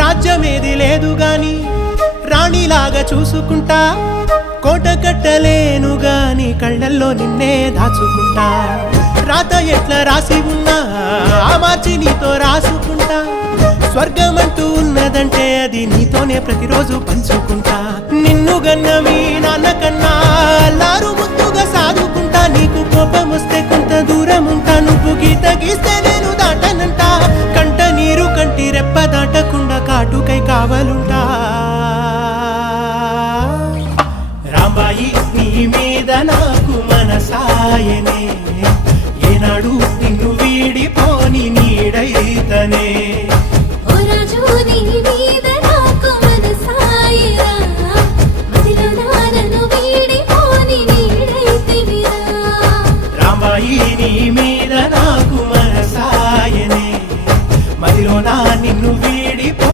రాజ్యమేది లేదు గాని రాణిలాగా చూసుకుంటా, కోట కట్టలేను గాని కళ్ళల్లో నిన్నే దాచుకుంటా. రాత ఎట్లా రాసి ఉన్నా ఆ మార్చి నీతో రాసుకుంటా. స్వర్గమంటూ ఉన్నదంటే అది నీతోనే ప్రతిరోజు పంచుకుంటా. నిన్ను గన్న మీ నాన్న కన్నా అల్లారు ముద్దుగా సాదుకుంటా. నీకు కోపం వస్తే కొంత దూరం ఉంటా, నువ్వు గీత గీస్తే నేను దాటనంటా. కంట నీరు కంటి రెప్ప దాటకుండా కాటుకై కావలుంటా. రాంబాయి నీ మీద నాకు మనసాయనే.